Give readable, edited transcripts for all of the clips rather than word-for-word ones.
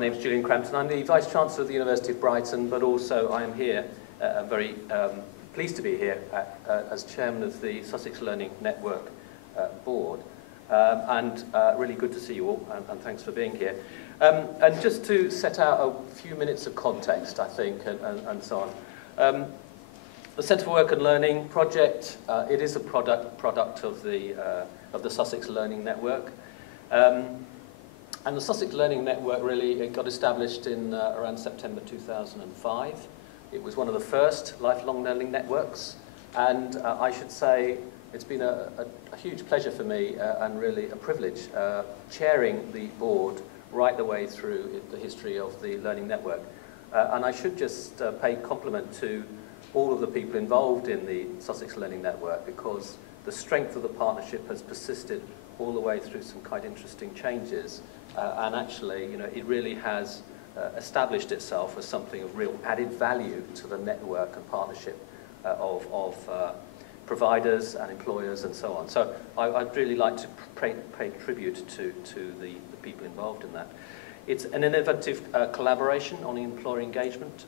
My name is Julian Crampton. I'm the Vice-Chancellor of the University of Brighton, but also I am here, very pleased to be here as Chairman of the Sussex Learning Network Board. And really good to see you all, and thanks for being here. And just to set out a few minutes of context, I think, and so on. The Centre for Work and Learning project, it is a product of the Sussex Learning Network. And the Sussex Learning Network really got established in around September 2005. It was one of the first lifelong learning networks, and I should say it's been a huge pleasure for me and really a privilege chairing the board right the way through the history of the Learning Network. And I should just pay compliment to all of the people involved in the Sussex Learning Network, because the strength of the partnership has persisted all the way through some quite interesting changes. And actually, you know, it really has established itself as something of real added value to the network and partnership of providers and employers and so on. So I'd really like to pay tribute to the people involved in that. It's an innovative collaboration on employer engagement,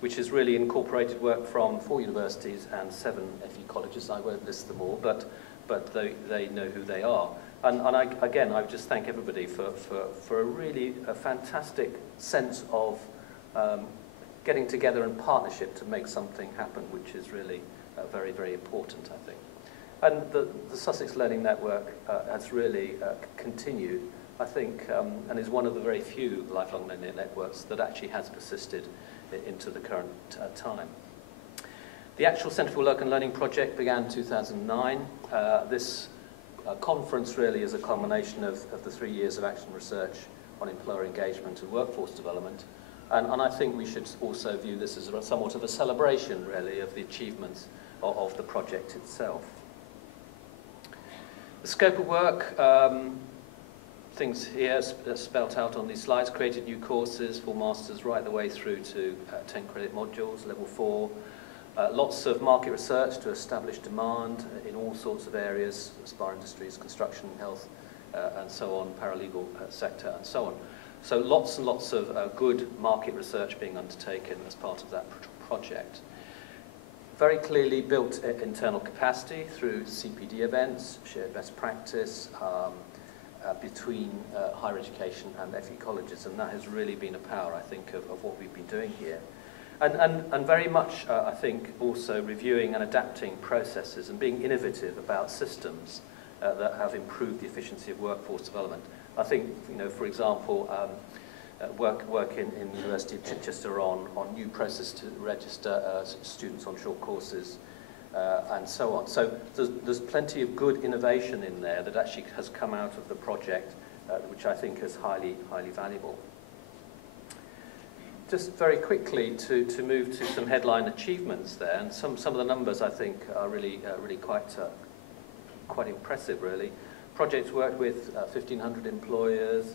which has really incorporated work from 4 universities and 7 FE colleges. I won't list them all, but they know who they are. And again, I would just thank everybody for a really fantastic sense of getting together in partnership to make something happen, which is really very, very important, I think. And the Sussex Learning Network has really continued, I think, and is one of the very few lifelong learning networks that actually has persisted into the current time. The actual Centre for Work and Learning project began in 2009. This conference really is a culmination of the 3 years of action research on employer engagement and workforce development. And I think we should also view this as somewhat of a celebration, really, of the achievements of the project itself. The scope of work, things here spelt out on these slides: created new courses for masters right the way through to 10 credit modules, level 4. Lots of market research to establish demand in all sorts of areas, spa industries, construction, health, and so on, paralegal sector, and so on. So lots and lots of good market research being undertaken as part of that project. Very clearly built internal capacity through CPD events, shared best practice between higher education and FE colleges, and that has really been a power, I think, of what we've been doing here. And very much, I think, also reviewing and adapting processes and being innovative about systems that have improved the efficiency of workforce development. I think, you know, for example, work in the University of Chichester on new process to register students on short courses and so on. So there's plenty of good innovation in there that actually has come out of the project, which I think is highly, highly valuable. Just very quickly to move to some headline achievements there, and some of the numbers I think are really quite impressive, really. Projects worked with 1,500 employers,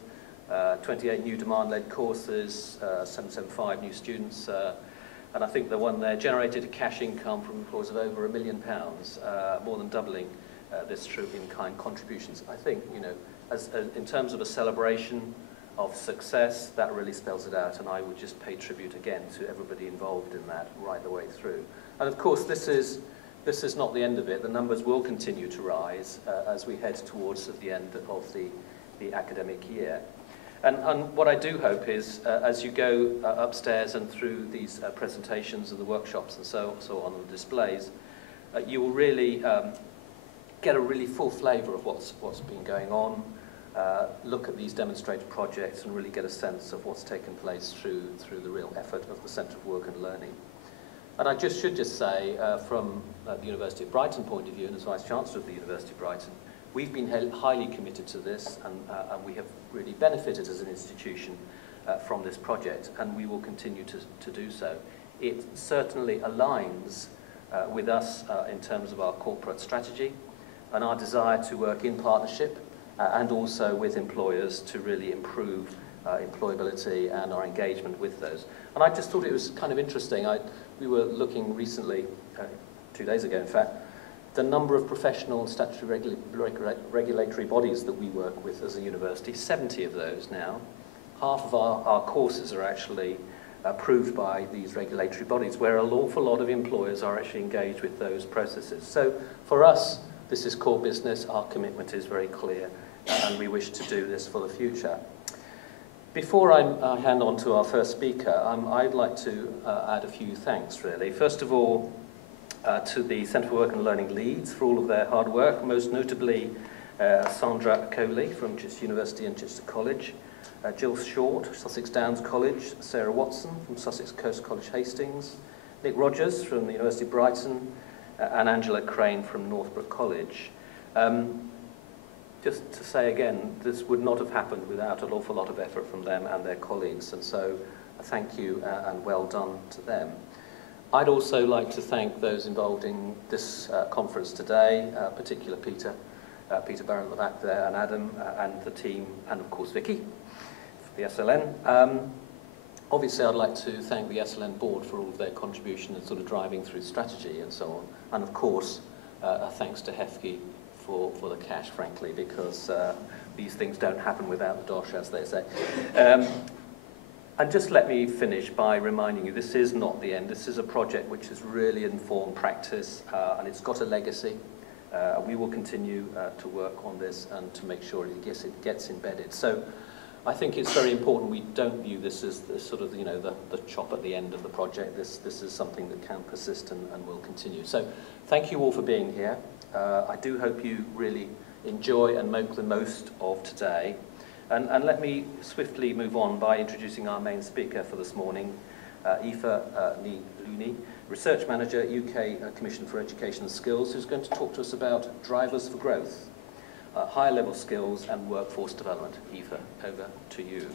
28 new demand-led courses, 775 new students, and I think the one there generated a cash income from employers of over £1 million, more than doubling this through in-kind contributions. I think, you know, in terms of a celebration of success, that really spells it out, and I would just pay tribute again to everybody involved in that right the way through. And of course, this is not the end of it. The numbers will continue to rise as we head towards the end of the academic year. And what I do hope is, as you go upstairs and through these presentations and the workshops and so on, the displays, you will really get a really full flavour of what's been going on. Look at these demonstrated projects and really get a sense of what's taken place through the real effort of the Centre for Work and Learning. And I should just say, from the University of Brighton point of view, and as Vice-Chancellor of the University of Brighton, we've been highly committed to this, and we have really benefited as an institution from this project, and we will continue to do so. It certainly aligns with us in terms of our corporate strategy and our desire to work in partnership and also with employers to really improve employability and our engagement with those. And I just thought it was kind of interesting. We were looking recently, 2 days ago in fact, the number of professional and statutory regulatory bodies that we work with as a university, 70 of those now, half of our courses are actually approved by these regulatory bodies, where an awful lot of employers are actually engaged with those processes. So for us, this is core business. Our commitment is very clear, and we wish to do this for the future. Before I hand on to our first speaker, I'd like to add a few thanks, really. First of all, to the Centre for Work and Learning Leeds for all of their hard work, most notably Sandra Coley from Chichester University and Chichester College, Jill Short, Sussex Downs College, Sarah Watson from Sussex Coast College Hastings, Nick Rogers from the University of Brighton, and Angela Crane from Northbrook College. Just to say again, this would not have happened without an awful lot of effort from them and their colleagues, and so a thank you and well done to them. I'd also like to thank those involved in this conference today, particularly Peter Barron at the back there, and Adam and the team, and of course Vicky, the SLN. Obviously I'd like to thank the SLN board for all of their contribution and sort of driving through strategy and so on, and of course thanks to Hefke for the cash, frankly, because these things don't happen without the dosh, as they say. And just let me finish by reminding you, this is not the end. This is a project which has really informed practice, and it's got a legacy. We will continue to work on this and to make sure it gets embedded. So I think it's very important we don't view this as the sort of, the chop at the end of the project. This is something that can persist and will continue. So thank you all for being here. I do hope you really enjoy and make the most of today. And let me swiftly move on by introducing our main speaker for this morning, Aoife Looney, Research Manager, UK Commission for Education and Skills, who's going to talk to us about drivers for growth, higher level skills and workforce development. Aoife, over to you.